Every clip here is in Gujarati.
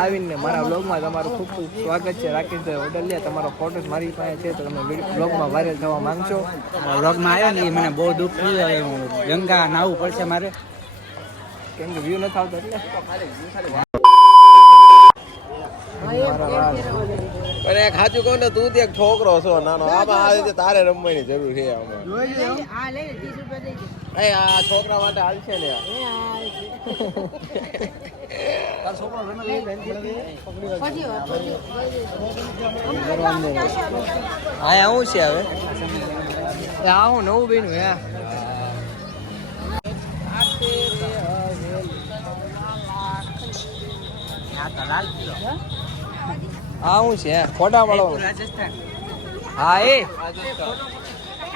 આવીને મારા બ્લોગમાં તમારું ખૂબ ખૂબ સ્વાગત છે. રાકેશભાઈ ઓડલિયા, તમારો ફોટોસ મારી પાસે છે તો તમે બ્લોગમાં વાયરલ થવા માંગશો. બ્લોગમાં આવ્યો ને મને બહુ દુઃખ થયું. ગંગા નાવું પડશે મારે, કેમ કે વ્યૂ નથી આવતો એટલે. અરે ખાચું કહું ને, તું ત્યાં છોકરો છો નાનો, આમાં આવે છે તારે રમવાની જરૂર છે. આ છોકરા માટે હાલ છે ને. હા આવું છે હવે આવું નવું બન્યું હે. આવું છે ફોટા પાડો. હા એ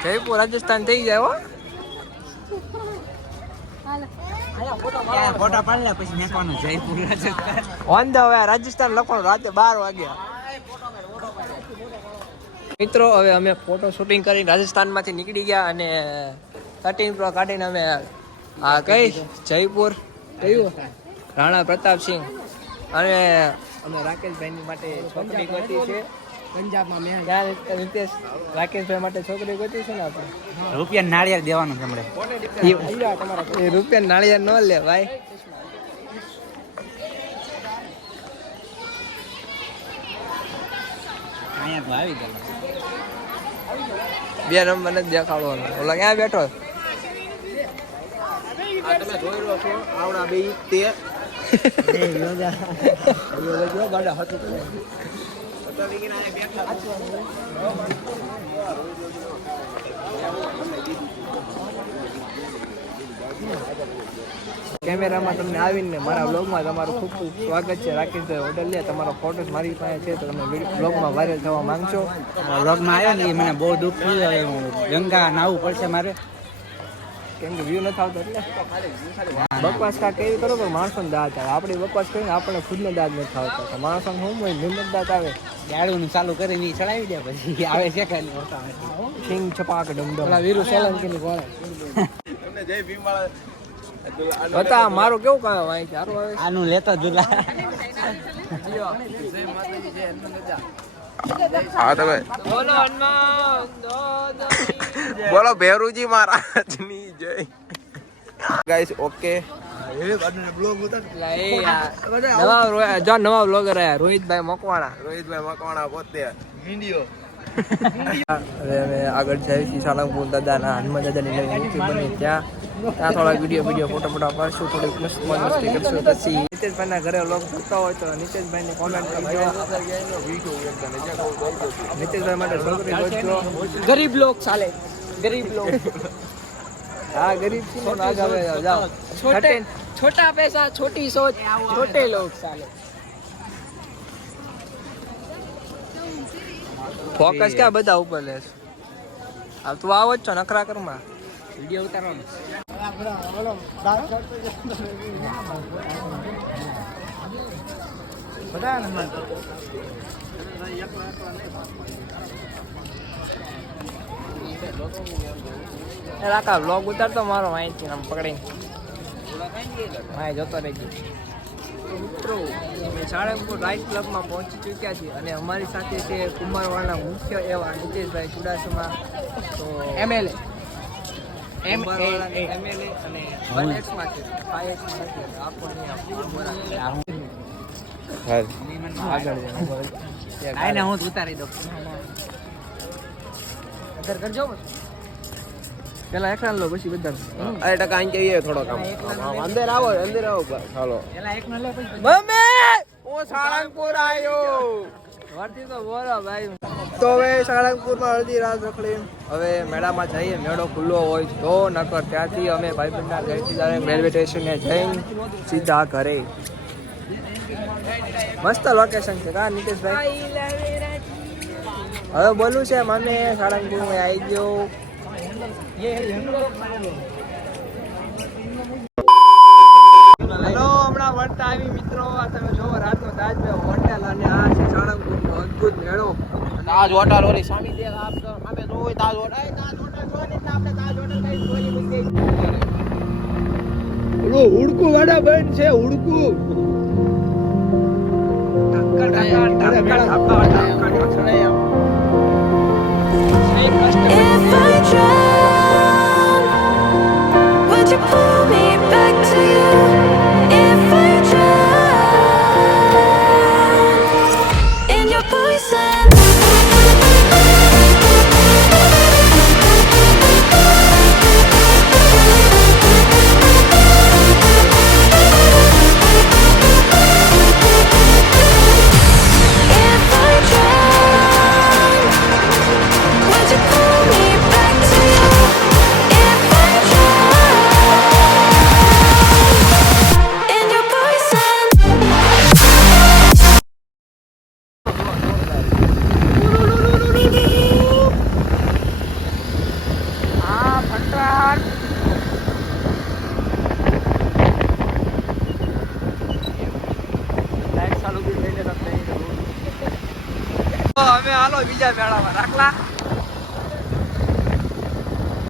જયપુર રાજસ્થાન થઈ જાય હો. ફોટા પાડલા પછી નાખવાનું Jaipur Rajasthan. On the way Rajasthan લખવાનું રાતે 12 વાગ્યા. મિત્રો હવે અમે ફોટો શૂટિંગ કરીને રાજસ્થાનમાંથી નીકળી ગયા અને 13 પ્રો કાઢીને અમે આ કઈ જયપુર કયું રાણા પ્રતાપસિંહ અને અમે રાકેશભાઈની માટે છોકરી ગોતી છે પંજાબમાં. રીતેશ રાકેશભાઈ માટે છોકરી ગોતી છે ને આપણે. રૂપિયા નાળિયેર દેવાનું છે હમણાં. એ રૂપિયા નાળિયેર ન લે ભાઈ. અહીંયા તો આવી ગયેલો. 2 નંબર નથી દેખાડવાનો. ઓલા ક્યાં બેઠો? આ તમે જોઈ રહ્યો છો આવડા બે તે કેમેરામાં તમને આવીને મારા બ્લોગમાં તમારું ખૂબ ખૂબ સ્વાગત છે. રાકેશભાઈ ઓડલિયા, તમારો ફોટોસ મારી પાસે છે તો તમે બ્લોગમાં વાયરલ થવા માંગશો. બ્લોગમાં આવ્યો ને મને બહુ દુઃખ થયું. ગંગા નાવું પડશે મારે, કેમ કે વ્યૂ નથી આવતો એટલે. બકવાસ કા કેવી કરો તો માણસોને દાંત આવે. આપણી બકવાસ કરીને આપણને ખુદને દાંત નથી આવતો તો માણસોને શું હોય નિર્મત દાંત આવે. ગાડું ચાલુ કરીને ચડાવી દે પછી આવે છે કઈ સિંગ છપાક ડમડમ વીરુ સોલંકીની કોણે તમને જય ભીમવાળા બતા મારું કેવું કામ વાય છે. સારું આવે આનું લેતો જુલા. હા તમે બોલો હનુમાન બોલો ભેરુજી મહારાજની જય. ગાઈસ ઓકે નવા બ્લોગર આયા રોહિતભાઈ મકવાણા પોતે વિડિયો. હવે અમે આગળ જઈએ છીએ સાળંગપુર દાદાના હનુમાન દાદાની નવી મૂર્તિ બની ત્યાં થોડા વિડીયો ફોટો પાડશું, થોડીક મસ્તી કરશું. પછી નીતેશભાઈના ઘરે વ્લોગ જોતા હોય તો નીતેશભાઈને કોમેન્ટ કરજો. નીતેશભાઈ માટે છોકરી ગોતજો. ગરીબ લોક ચાલે, ગરીબ લોક. હા ગરીબ છે જાઓ. છોટા પૈસા છોટી સોચ, છોટે લોક ચાલે. ફોકસ ક્યાં બધા ઉપર લે છે? તું આવો જ છો નખરા કરમાં વિડીયો ઉતારવાનો. રાકા વ્લોગ ઉતારતો મારો માહિતી આમ પકડીને માય જતો રહેજો. મિત્રો અમે સાળંગપુર રાઈટ ક્લબમાં પહોંચી ચૂક્યા છીએ અને અમારી સાથે છે કુંભારવાડના મુખ્ય એવા નીતેશભાઈ ચુડાસમા. તો એમએલએ અને 1Xમાં છે, 5Xમાં નથી. આને હું ઉતારી દઉં. અગર કરજો પેલા એકલા લો પછી બધા. અરે ટકા અહીં જઈએ થોડો કામ. અંદર આવો ચાલો. પેલા એક નો લે પછી મમ્મી હું સાળંગપુર આવ્યો. વારથી તો બોલો ભાઈ. તો હવે સાળંગપુરમાં અડધી રાત રખડી હવે મેળામાં જઈએ. મેળો ખુલ્લો હોય તો નકર ત્યાંથી અમે ભાઈબંધના ઘરેથી રેલવે સ્ટેશને જઈને સીધા ઘરે. મસ્ત લોકેશન છે કા નીતેશભાઈ? હવે બોલું છે મને સાળંગપુરમાં આવી ગયો. હેલો, હમણાં વળતા આવી મિત્રો. આ તમે જોવો રાતનો તાજ હોટેલ અને આ છે સાળંગપુરનો અદ્ભુત મેળો. તાજ હોટલ ઓલી સામી દે આપ સામે જોઈ તાજ હોટલ. આપણે તાજ હોટલ કઈ જોઈ નથી. હુડકું વાડા બંધ છે હુડકું. If I drown, would you pull me back to you? If I drown in your poison. If I drown, would you pull me back to you? If I drown in your poison. અમે હાલો બીજા મેળામાં રાખલા